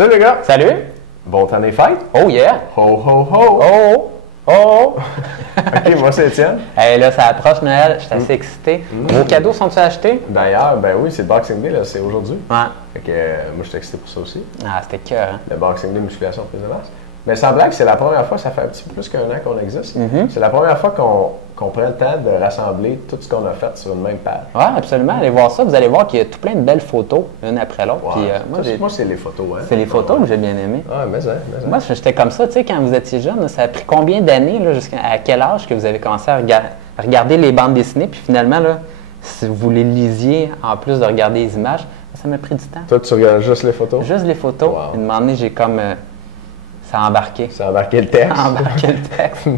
Salut les gars! Salut! Bon temps des fêtes! Oh yeah! Ho ho ho! Oh! Oh! Ok, moi c'est Étienne. Hey, là, ça approche Noël, je suis assez excité. Vos cadeaux sont-ils achetés? D'ailleurs, ben oui, c'est Boxing Day, là, c'est aujourd'hui. Ouais. Fait que moi je suis excité pour ça aussi. Ah, c'était cœur, hein? Le Boxing Day musculation prise de masse. Mais sans blague, c'est la première fois, ça fait un petit peu plus qu'un an qu'on existe. C'est la première fois qu'on prend le temps de rassembler tout ce qu'on a fait sur une même page. Oui, absolument. Allez voir ça. Vous allez voir qu'il y a tout plein de belles photos, une après l'autre. Ouais. Puis, Moi, c'est les photos. Hein? c'est les photos que j'ai bien aimées. Ah, mais ça. Moi, j'étais comme ça, tu sais, quand vous étiez jeune, là, ça a pris combien d'années, là, jusqu'à quel âge que vous avez commencé à regarder les bandes dessinées, puis finalement, là, si vous les lisiez en plus de regarder les images, ça m'a pris du temps. Toi, tu regardes juste les photos? Juste les photos. Wow. Une moment donné, j'ai comme... ça a embarqué. Ça a embarqué le texte. Ça a embarqué le texte.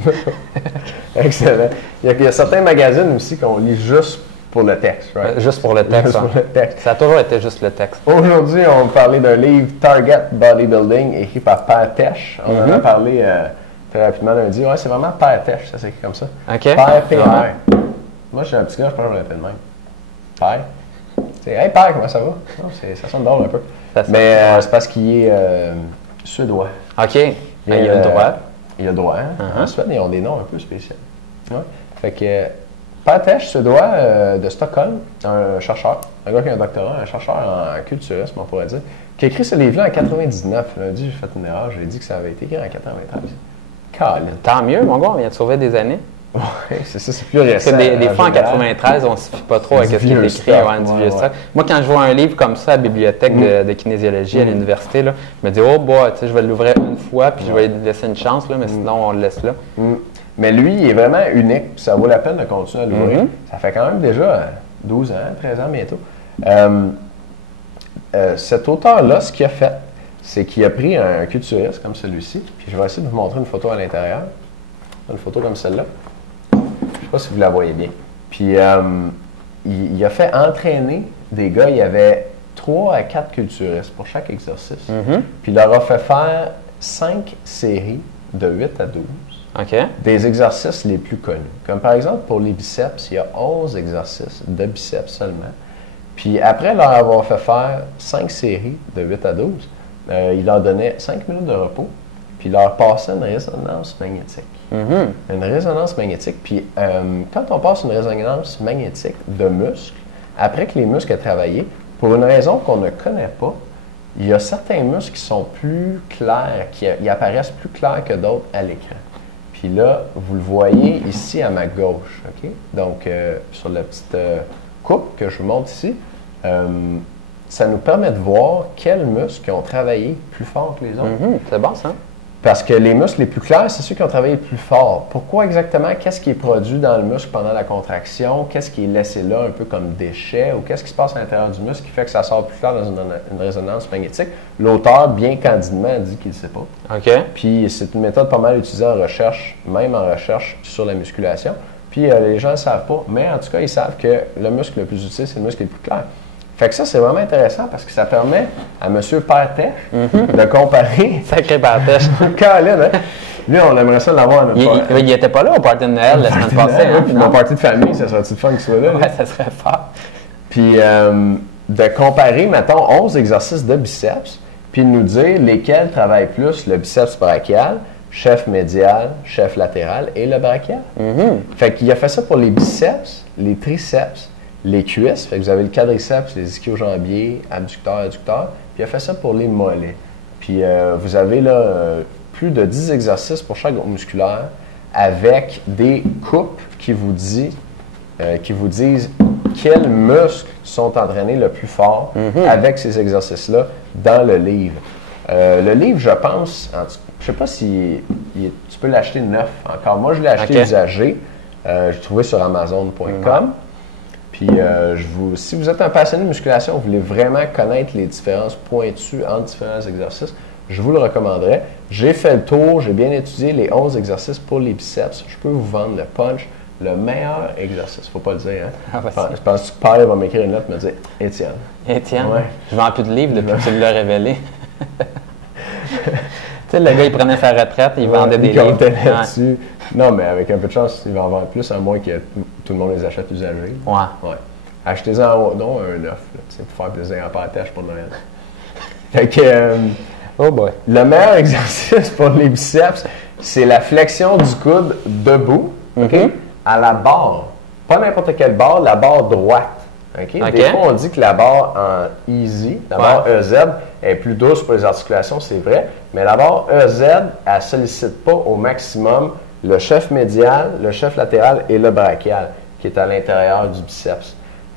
Excellent. Il y a certains magazines aussi qu'on lit juste pour le texte. Right? Juste pour le texte. Juste pour le texte. Ça a toujours été juste le texte. Aujourd'hui, on va parler d'un livre Target Bodybuilding écrit par Per Tesch. On en a parlé très rapidement lundi. Ouais, c'est vraiment Per Tesch, ça s'écrit comme ça. OK. Per, P-R. Moi, je suis un petit gars, je pense que je l'appelle de même. Per. C'est Hey Per, comment ça va? Non, ça sonne drôle un peu. Mais c'est parce qu'il est suédois. OK. Il y a le droit. Il a le droit. Hein? En Suède, ils ont des noms un peu spéciaux. Ouais. Fait que Per Tesch, suédois de Stockholm, un chercheur, un gars qui a un doctorat, un chercheur en culturisme, on pourrait dire, qui a écrit ce livre-là en 99. Lundi, j'ai fait une erreur, j'ai dit que ça avait été écrit en 93. Colin. Tant mieux, mon gars, on vient de sauver des années. Oui, c'est ça, c'est plus récent. Parce que des fois, en 93, on ne se fie pas trop à ce qui est écrit. Du vieux stock. Moi, quand je vois un livre comme ça à la bibliothèque de kinésiologie à l'université, là, je me dis, oh, bah, je vais l'ouvrir une fois, puis je vais lui laisser une chance, là, mais sinon, on le laisse là. Mais lui, il est vraiment unique, puis ça vaut la peine de continuer à l'ouvrir. Ça fait quand même déjà 12 ans, 13 ans bientôt. Cet auteur-là, ce qu'il a fait, c'est qu'il a pris un culturiste comme celui-ci, puis je vais essayer de vous montrer une photo à l'intérieur. Une photo comme celle-là. Je ne sais pas si vous la voyez bien. Puis, il a fait entraîner des gars. Il y avait 3 à 4 culturistes pour chaque exercice. Puis, il leur a fait faire 5 séries de 8 à 12. OK. Des exercices les plus connus. Comme par exemple, pour les biceps, il y a 11 exercices de biceps seulement. Puis, après leur avoir fait faire 5 séries de 8 à 12, il leur donnait 5 minutes de repos. Puis, il leur passait une résonance magnétique. Une résonance magnétique. Puis, quand on passe une résonance magnétique de muscles, après que les muscles aient travaillé, pour une raison qu'on ne connaît pas, il y a certains muscles qui sont plus clairs, qui apparaissent plus clairs que d'autres à l'écran. Puis là, vous le voyez ici à ma gauche. OK? Donc, sur la petite coupe que je vous montre ici, ça nous permet de voir quels muscles ont travaillé plus fort que les autres. C'est bon, ça? Parce que les muscles les plus clairs, c'est ceux qui ont travaillé plus fort. Pourquoi exactement? Qu'est-ce qui est produit dans le muscle pendant la contraction? Qu'est-ce qui est laissé là un peu comme déchet? Ou qu'est-ce qui se passe à l'intérieur du muscle qui fait que ça sort plus clair dans une résonance magnétique? L'auteur, bien candidement, dit qu'il ne sait pas. OK. Puis c'est une méthode pas mal utilisée en recherche, même en recherche sur la musculation. Puis les gens ne savent pas, mais en tout cas, ils savent que le muscle le plus utile, c'est le muscle le plus clair. Fait que ça, c'est vraiment intéressant parce que ça permet à M. Per Tesch de comparer. Sacré Per Tesch. Colin, hein? Lui, on aimerait ça l'avoir à notre party. Il n'était pas là au party de Noël la semaine passée. Hein? Puis mon party de famille, ça serait-tu le fun qu'il soit là? Ouais, ça serait fort. Puis de comparer, mettons, 11 exercices de biceps, puis de nous dire lesquels travaillent plus le biceps brachial, chef médial, chef latéral et le brachial. Fait qu'il a fait ça pour les biceps, les triceps, les cuisses, fait que vous avez le quadriceps, les ischio-jambiers, abducteurs, adducteurs, puis il a fait ça pour les mollets. Puis vous avez là plus de 10 exercices pour chaque groupe musculaire avec des coupes qui vous disent quels muscles sont entraînés le plus fort avec ces exercices-là dans le livre. Le livre, je pense, je ne sais pas si tu peux l'acheter neuf encore. Moi, je l'ai acheté usagé. J'ai trouvé sur Amazon.com. Puis, si vous êtes un passionné de musculation, vous voulez vraiment connaître les différences pointues entre différents exercices, je vous le recommanderais. J'ai fait le tour, j'ai bien étudié les 11 exercices pour les biceps. Je peux vous vendre le punch, le meilleur exercice. Faut pas le dire, hein? Je pense que Per va m'écrire une lettre et me dire « Étienne. » Étienne? Ouais. Je vends plus de livres depuis que tu l'as révélé. Tu sais, le gars, il prenait sa retraite, il vendait des livres. Là-dessus. Non, mais avec un peu de chance, il va en vendre plus, à moins que tout le monde les achète usagés. Ouais. Achetez-en donc un neuf, pour faire plaisir à Per Tesch pour Noël. Fait que, Oh boy. Le meilleur exercice pour les biceps, c'est la flexion du coude debout, à la barre. Pas n'importe quelle barre, la barre droite. Des fois, on dit que la barre en easy, la barre EZ, est plus douce pour les articulations, c'est vrai, mais la barre EZ, elle ne sollicite pas au maximum le chef médial, le chef latéral et le brachial, qui est à l'intérieur du biceps.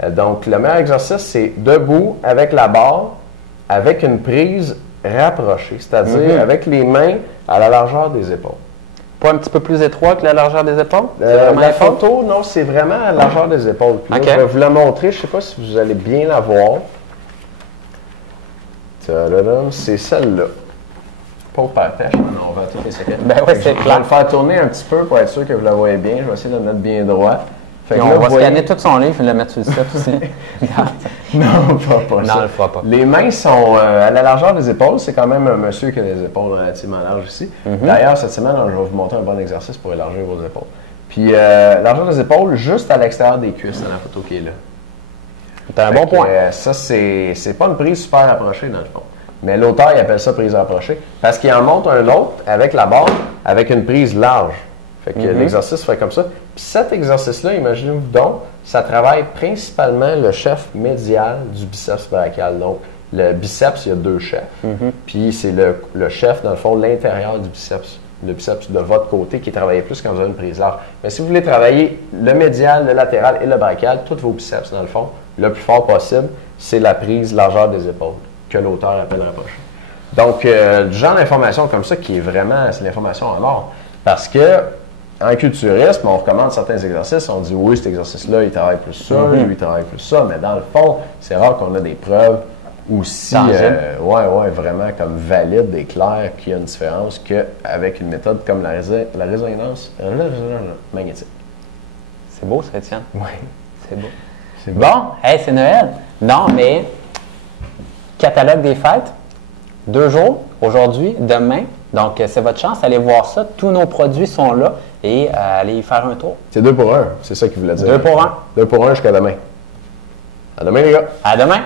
Donc, le meilleur exercice, c'est debout avec la barre, avec une prise rapprochée, c'est-à-dire avec les mains à la largeur des épaules. Pas un petit peu plus étroit que la largeur des épaules? La photo, non, c'est vraiment à la largeur des épaules. Puis là, je vais vous la montrer. Je ne sais pas si vous allez bien la voir. C'est celle-là. Pas au partage. Non, on va tout essayer. Ben oui, c'est clair. Je vais le faire tourner un petit peu pour être sûr que vous la voyez bien. Je vais essayer de le mettre bien droit. Fait que on va scanner tout son livre et le mettre sur le set aussi. Non, pas ça. Non, on le fera pas. Les mains sont à la largeur des épaules. C'est quand même un monsieur qui a des épaules relativement larges ici. D'ailleurs, cette semaine, je vais vous montrer un bon exercice pour élargir vos épaules. Puis, largeur des épaules juste à l'extérieur des cuisses dans la photo qui est là. C'est un bon point. Ça, c'est pas une prise super rapprochée dans le fond. Mais l'auteur, il appelle ça prise rapprochée parce qu'il en monte un autre avec la barre, avec une prise large. Fait que l'exercice fait comme ça. Puis cet exercice-là, imaginez-vous donc, ça travaille principalement le chef médial du biceps brachial. Donc, le biceps, il y a deux chefs. Puis c'est le chef, dans le fond, l'intérieur du biceps. Le biceps de votre côté qui travaille plus quand vous avez une prise large. Mais si vous voulez travailler le médial, le latéral et le brachial, tous vos biceps, dans le fond, le plus fort possible, c'est la prise largeur des épaules que l'auteur appelle rapprochée. Donc, du genre d'information comme ça qui est vraiment, c'est l'information en or. Parce que en culturisme, on recommande certains exercices, on dit oui, cet exercice-là, il travaille plus ça, lui, il travaille plus ça, mais dans le fond, c'est rare qu'on a des preuves aussi, vraiment comme valides et claires qu'il y a une différence qu'avec une méthode comme la résonance magnétique. C'est beau, ça, Étienne. Oui. C'est beau. Bon, hey, c'est Noël. Non, mais catalogue des fêtes, 2 jours, aujourd'hui, demain. Donc, c'est votre chance, allez voir ça. Tous nos produits sont là et allez y faire un tour. C'est 2 pour 1, c'est ça qu'il voulait dire. 2 pour 1. 2 pour 1 jusqu'à demain. À demain, les gars. À demain.